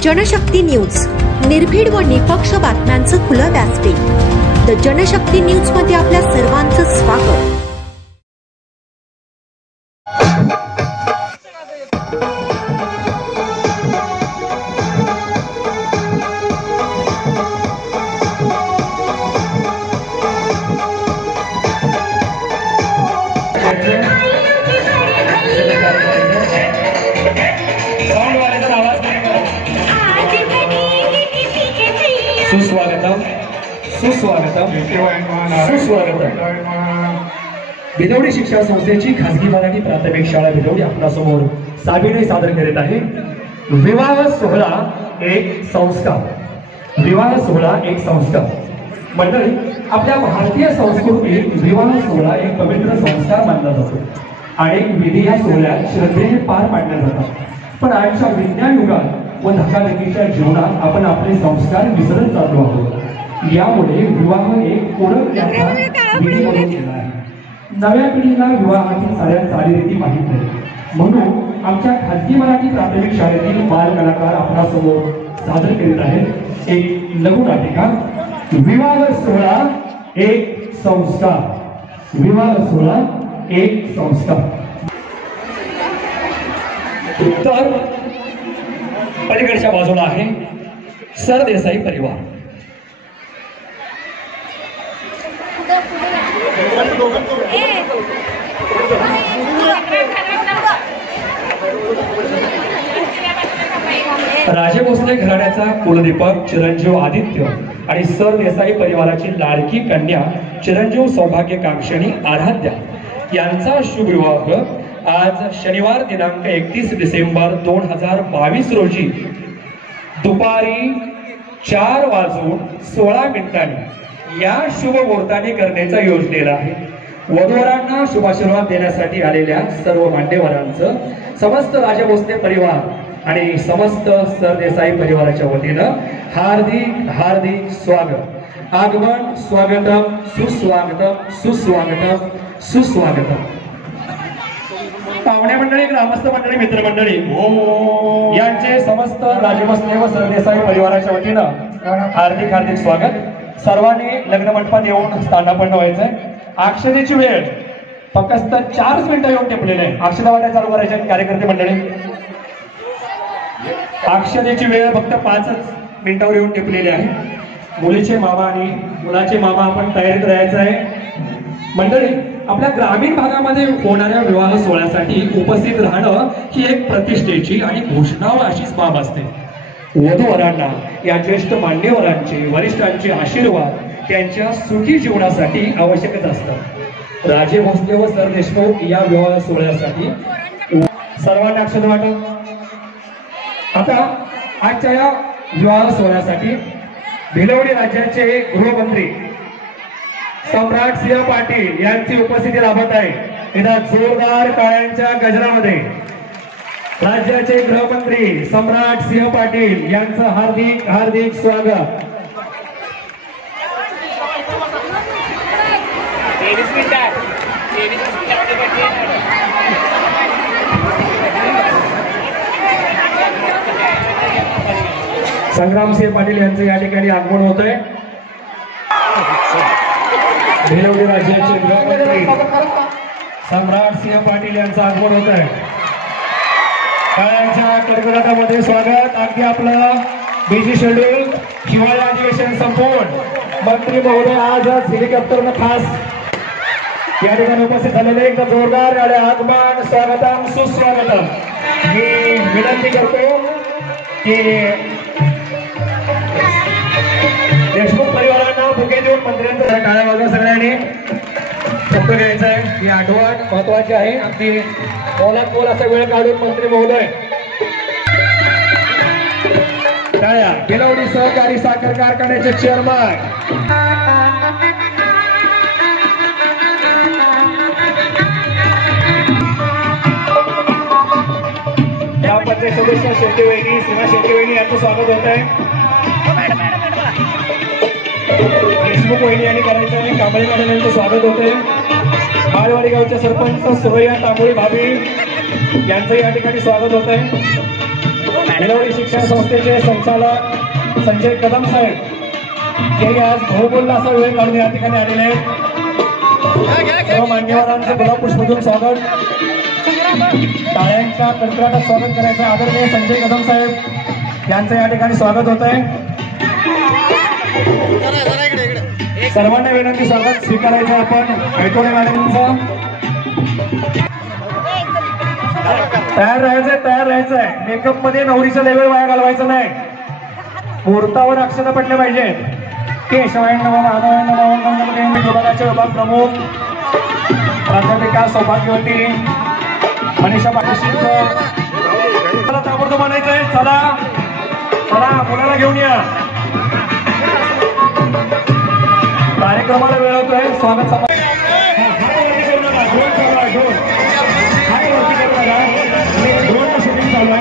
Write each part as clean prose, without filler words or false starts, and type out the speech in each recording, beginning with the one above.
Janshakti news, निर्भीड व निपक्ष बातम्यांचं खुलं व्यासपीठ। द जनशक्ती न्यूज मध्ये आपल्या सर्वांचं स्वागत। सुस्वागतम भिलवडी शिक्षण संस्थेची खासगी मराठी प्राथमिक शाळा भिलवडी आपल्यासमोर साविने सादर करीत आहे विवाह सोहळा एक संस्कार। विवाह सोहळा एक संस्कार मंडळी, आपल्या भारतीय संस्कृतीत विवाह सोहळा एक पवित्र संस्कार मानला जातो आणि विधी या सोहळ्यात श्रद्धेने पार पाडल्या जातात। पण आजच्या विज्ञान युगात व धकाधकीच्या जीवनात आपण आपले संस्कार विसरत चाललो आहोत। यामुळे विवाह एक ओळख विधी बनून गेला आहे। नव्या पिढीला विवाहातील साऱ्या चालीरीती माहीत नाही, म्हणून आमच्या खासगी मराठी प्राथमिक शाळेतील बाल कलाकार आपणासमोर सादर करीत आहेत एक लघु नाटिका विवाह सोहळा एक संस्कार। विवाह सोहळा एक संस्कार। उत्तर पलीकडच्या बाजूला आहे सरदेसाई परिवार। राजे भोसले घराण्याचा कुलदीपक चिरंजीव आदित्य आणि सरदेसाई परिवाराची लाडकी कन्या चिरंजीव सौभाग्यकांक्षिणी आराध्या यांचा शुभ विवाह आज शनिवार दिनांक 31 डिसेंबर 2022 रोजी दुपारी 4:16 या शुभ मुहूर्ताने करण्याचा योजलेला आहे। वधूवरांना शुभाशीर्वाद देण्यासाठी आलेल्या सर्व मान्यवरांचं समस्त राजे भोसले परिवार आणि समस्त सरदेसाई परिवाराच्या वतीनं हार्दिक हार्दिक स्वागत। आगमन स्वागतम सुस्वागतम सुस्वागतम सुस्वागतम। पाहुणे मंडळी, ग्रामस्थ मंडळी, मित्रमंडळी यांचे समस्त राजे भोसले व सरदेसाई परिवाराच्या वतीनं हार्दिक हार्दिक स्वागत। सर्वांनी लग्न मंडपात येऊन स्थानापन्न व्हायचंय। अक्षतेची वेळ फक्त 4 मिनिटं येऊन टेपलेले आहे। अक्षता वाट्या चालू करायच्या कार्यकर्ते मंडळी। अक्षतेची वेळ फक्त 5 मिनिटावर येऊन टेपलेली आहे। मुलीचे मामा आणि मुलाचे मामा आपण तयारीत राहायचं आहे। मंडळी, आपल्या ग्रामीण भागामध्ये होणाऱ्या विवाह सोहळ्यासाठी उपस्थित राहणं ही एक प्रतिष्ठेची आणि भूषणावर अशीच बाब असते। वधूवरांना या ज्येष्ठ मान्यवरांचे वरिष्ठांचे आशीर्वाद त्यांच्या सुखी जीवनासाठी आवश्यकच असतात। राजे भोसले व सर देशमुख या विवाह सोहळ्यासाठी सर्वांना अक्षता वाटप। आता आजच्या या विवाह सोहळ्यासाठी भिलवडी राज्याचे गृहमंत्री सम्राट सिंह पाटील यांची उपस्थिती लाभत आहे। इथं जोरदार टाळ्यांच्या गजरामध्ये राज्याचे गृहमंत्री सम्राट सिंह पाटील यांचं हार्दिक हार्दिक स्वागत। संग्रामसिंह पाटील यांचं या ठिकाणी आगमन होत आहे। भिलवडी राज्याचे गृहमंत्री सम्राट सिंह पाटील यांचं आगमन होत आहे। टाळ्यांच्या कडकडाटामध्ये स्वागत। अगदी आपलं बिझी शेड्यूल हिवाळी अधिवेशन संपवून मंत्री महोदय आज हेलिकॉप्टरनं खास या ठिकाणी उपस्थित झालेले एकदा जोरदार आगमन स्वागतम सुस्वागतम। मी विनंती करतो की देशमुख परिवारांना बुके देऊन मंत्र्यांचा टाळ्या वाजवा सगळ्यांनी शब्द घ्यायचा आहे। ही आठवण महत्वाची आहे। अगदी मोलात मोल असा वेळ काढून मंत्री महोदय टाळ्या। भिलवडी सहकारी साखर कारखान्याचे चेअरमन या पंचायत सदस्य शेट्टी वहिनी सीमा शेट्टी वहिनी यांचं स्वागत होत आहे। देशमुख वहिनी यांनी करायचं आहे। कांबळे मॅडम यांचं स्वागत होते। माळवाडी गावचे सरपंच सुरैया तांबोळी भाभी यांचं या ठिकाणी स्वागत होत आहे। भिलवडी शिक्षण संस्थेचे संचालक संजय कदम साहेब हे आज बहुमूल्य असा वेळ काढून या ठिकाणी आलेले आहेत। सर्व मान्यवरांचे गुलाब पुष्पतून स्वागत, टाळ्यांच्या कडकडाटात स्वागत करायचं आदरणीय संजय कदम साहेब यांचं या ठिकाणी स्वागत होत आहे। सर्वांना विनंती, स्वागत स्वीकारायचं आपण ऐकवणे मॅडमचं। तयार राहायचंय। मेकअप मध्ये नवरीचा लेवल वाया घालवायचं नाही, मुहूर्तावर अक्षता पडल्या पाहिजेत। केशवाय विभागाचे विभाग प्रमुख प्राध्यापिका सौभाग्यवती मनीषा पाटील ताबडतोब म्हणायचंय, चला चला मुलाला घेऊन या, कार्यक्रमाला वेळ होतोय। स्वागत शूटिंग चालू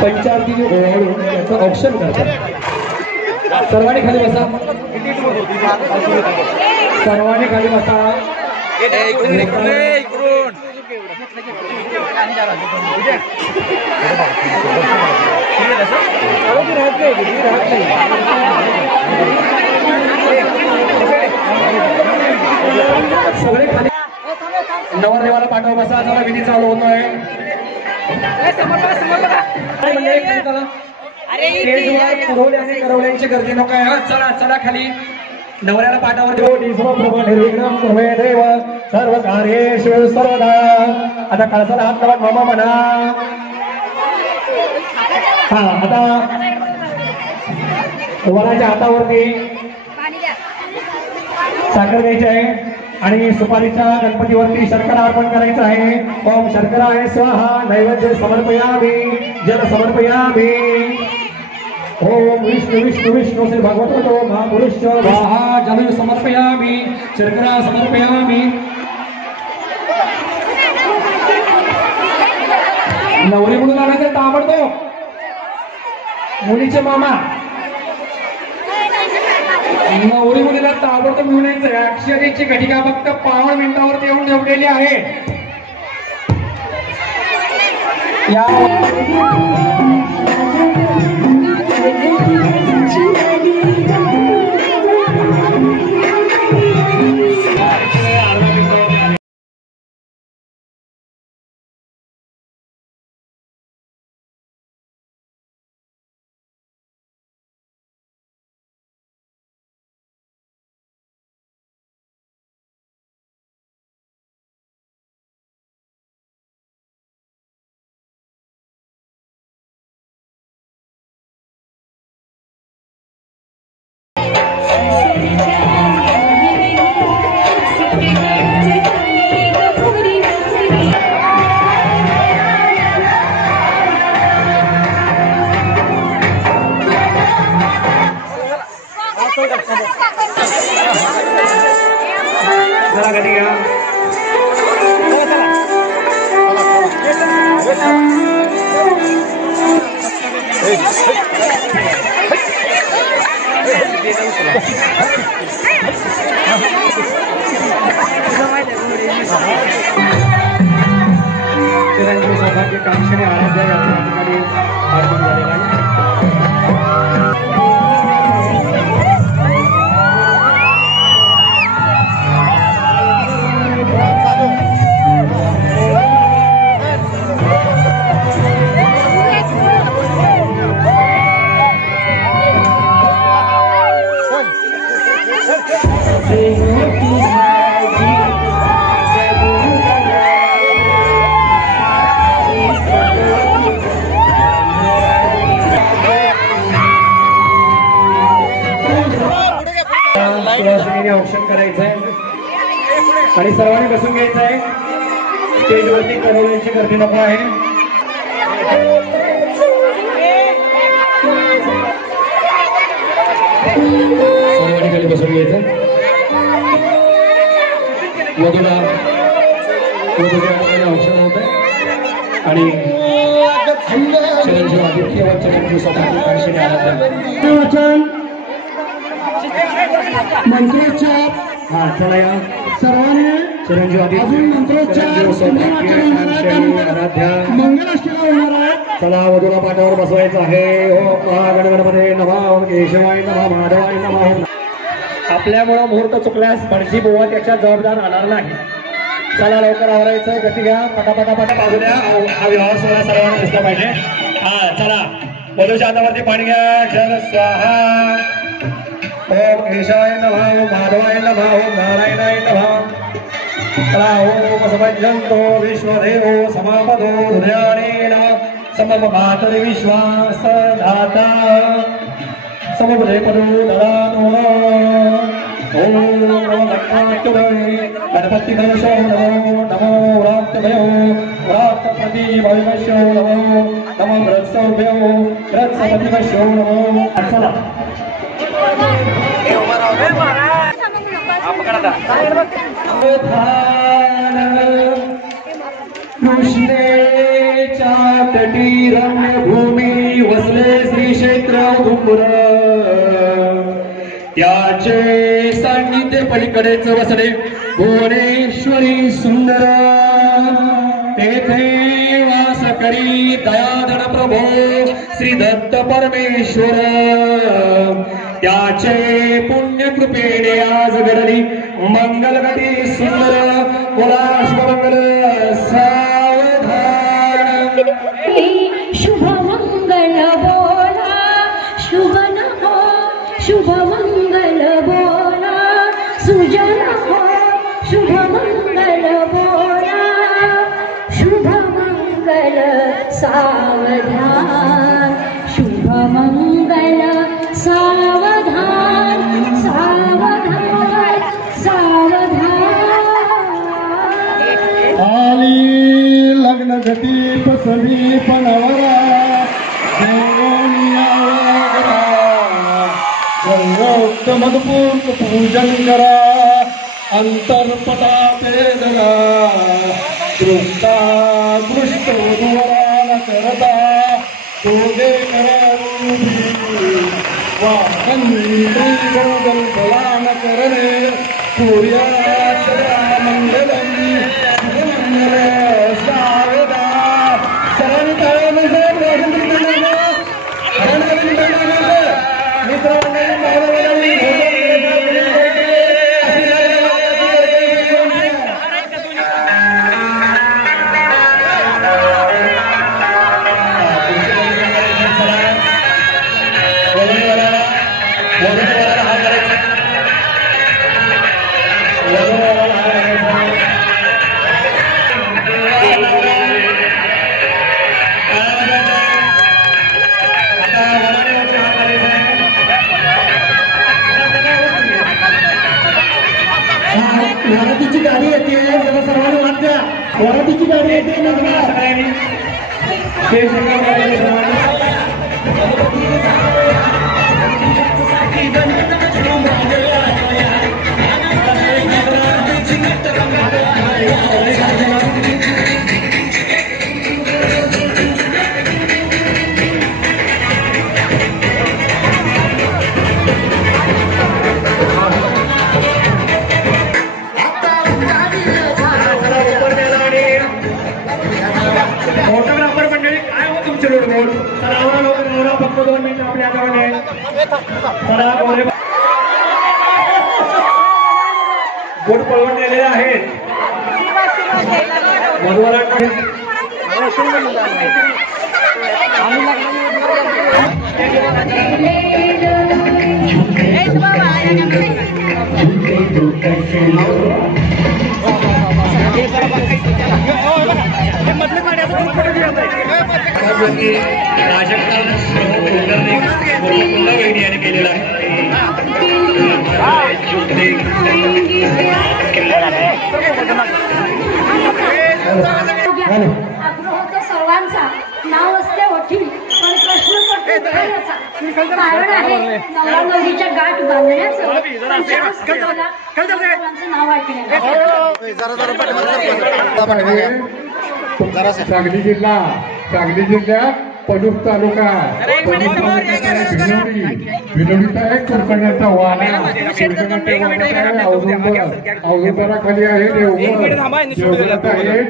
पंचायती ओवाळून त्याचं औक्षण करतात। सर्वांनी खाली बसा, सर्वांनी खाली बसा। सगळे खाली, नवरदेवाला पाठवा, बसा, जरा विधी चालू होतोय। पुरवले आणि करवल्यांची गर्दी नको आहे। चला चला खाली, नवऱ्याला पाठावर देव सर्व कार्येषु सर्वदा। आता कळसाला हात लावत मामा म्हणा। हा, आता वराच्या हातावरती साखर द्यायची आहे आणि सुपारीच्या गणपतीवरती शर्करा अर्पण करायचं आहे। ओम शर्कराय स्वाहा, नैवेद्य समर्पयामि, जल समर्पयामि। ओम विष्णु विष्णु विष्णु श्री भगवतो महापुरुष स्वाहा, जल समर्पयामि, शर्करा समर्पयामि। नवरी म्हणून आणायचं ताबडतोब, मुलीचे मामा नवरी मुलीला ताबडतोब घेऊन यायचं। अक्षरेची घटिका फक्त 5 मिनिटावरती येऊन ठेवलेली आहे। सौभाग्यकांक्षीने आराध्या याचा ठिकाणी आगमन झालेला आहे. औक्षण करायचंय आणि सर्वांनी बसून घ्यायचं आहे. स्टेजवरती करोड्यांची गर्दी नको आहे. सर्वांनी खाली बसून घ्यायचं. वधूला औक्षण होत आहे आणि चिरंजीव आदित्य व चिरंजीव सौभाग्यकांक्षीने आराध्या मंत्रोच्चार. हा चला या सर्वांनी चिरंजीव आराध्या मंगलाष्टका होणार आहे. चला वधूला पाठावर बसवायचं आहे. ओम गणगणपते नमः, ओम केशवाय नमः, माधवाय नमः. आपल्यामुळं मुहूर्त चुकल्यास भटजी बुवा त्याच्या जबाबदार राहणार नाही. चला लवकर आवरायचं. गती घ्या. पटापटा बाजू द्या. हा विवाह सोहळा सर्वांना दिसला पाहिजे. हा चला वधूच्या हातावरती पाणी घ्या. जल स्वाहा. ओम केशवाय नमः, ओम माधवाय नमः, ओम नारायणाय नमः. चला ओम समजंतो विश्वदेवो समापदो हृदयानेन समममातरि विश्वास दाता समबुधे पदो ददानो. ओम नमो गणपतये गणपति गणेशो नमो नमो व्रातभयो व्रातपति भविष्यो नमो नमो व्रतसौभ्यो व्रतसपतिभ्यो नमो. चला कृष्णेच्या तटी रम्य भूमी वसले श्री क्षेत्र औदुंबर. त्याचे सान्निध्य पलीकडेच वसले भुवनेश्वरी सुंदर. तेथे वास करी दयाधन प्रभो श्री दत्त परमेश्वर. त्याचे पुण्य कृपेने आज घडली मंगलगती सुंदर. बोला शुभमंगल सावधान. शुभमंगल बोला शुभ नमो शुभमंगल बोला सुजन हो शुभमंगल बोला शुभमंगल सावधान. शुभमंगल सावधान सावधान सावधान. आली लग्न गती पसरी पणवरा गंगोक्त मधुपूर्त पूजन करा. अंतरपटा पेदला दृष्टा दृष्ट वधूवराला करता दोघे वाकंदलान करणे. सूर्याचरा मंगलम मंगल सावधा. वरातीची गाडी येते. सर्वांना वाट द्या. वरातीची गाडी येते. ऍब्सोल्यूट गोल. चला लवकर फक्त 2 मिनिटं आपल्या हातामध्ये. चला गोरे गोड पळवून नेलेले आहेत. मधुवरांकडे केलेला आग्रह सर्वांचा नाव असते ओठी पण प्रश्न पडतो कारण आहे नवरा नवरीच्या गाठ बांधण्याचं सर्वांचं नाव ऐकण्याचं. सांगली जिल्ह्यात पलूस तालुका विनोडीचा एक कुरकण्याचा वाणा अवधूताराखाली आहे देवघर आहे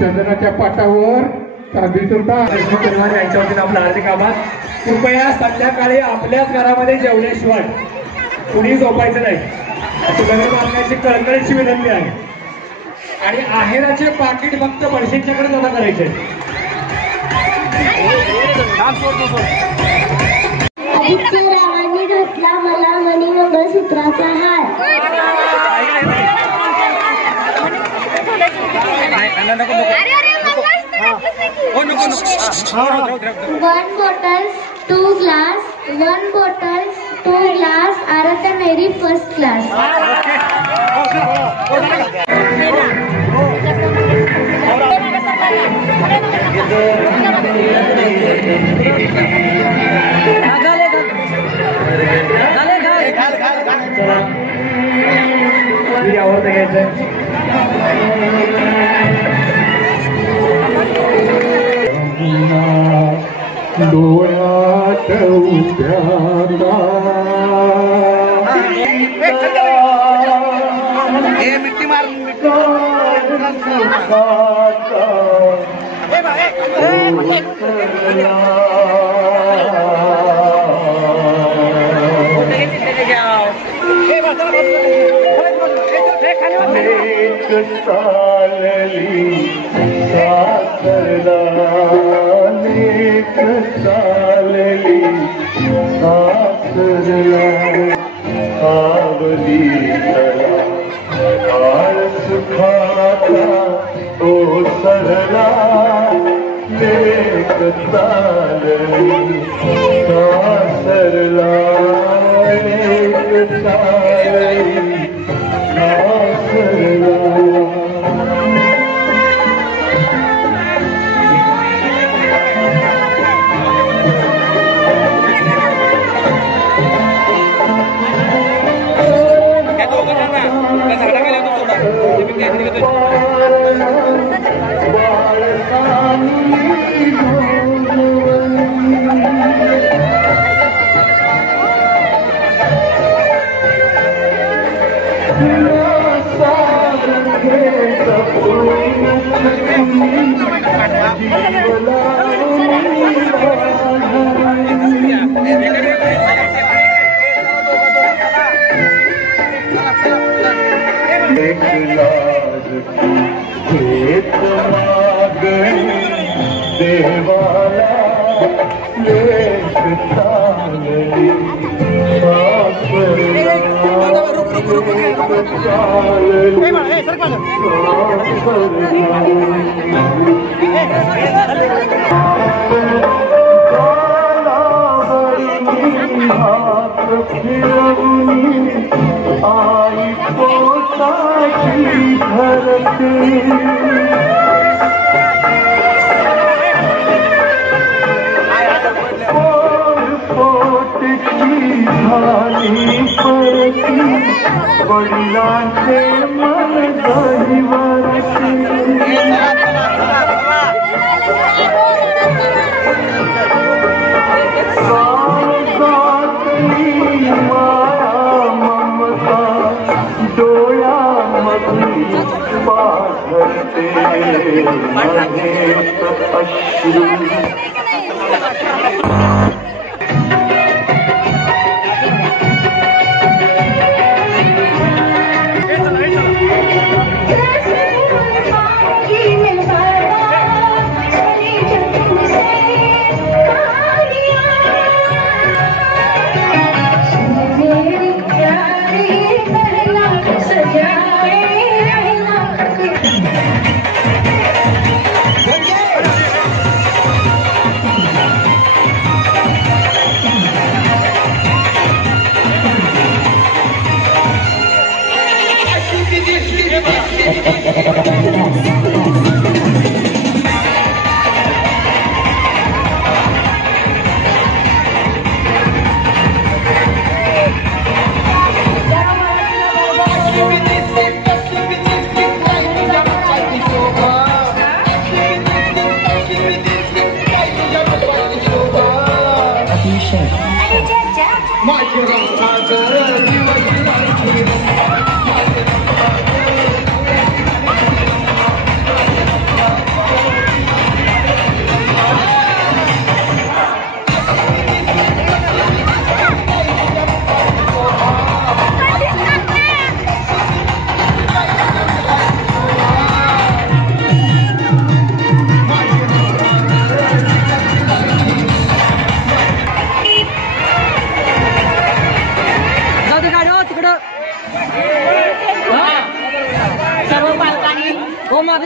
चंदनाच्या पाटावर यांच्यावरती आपला हार्दिक आभार. कृपया संध्याकाळी आपल्याच घरामध्ये जेवल्याशिवाय कुणी झोपायचं नाही अशी गणेश मागण्याची कळकळीची विनंती आहे. आणि आहेराचे पाकिट फक्त बडशेंच्याकडे जमा करायचे. आदित्यरावांनी घातला मला मणी मंगळसूत्राचा हार. One bottles, 2 glass, 1 bottles, 2 glass are at the very first class. आवडतं घ्यायचं. डोळ्यात उद्याला मिट्टी मार चालली सासरला चालली सासरला आवली आळ सुखाचा तो सरला लेक चालली सासरला लेक चालली सासरला. देवाला लेक चालली आई पोताची धरती झाली परती वडिलांचे मन दहिवरती माया ममता डोळ्यामधली पाझरते अश्रू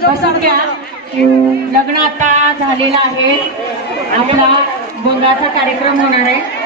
बसून घ्या. लग्न आता झालेलं आहे. आपला भोंगाचा कार्यक्रम होणार आहे.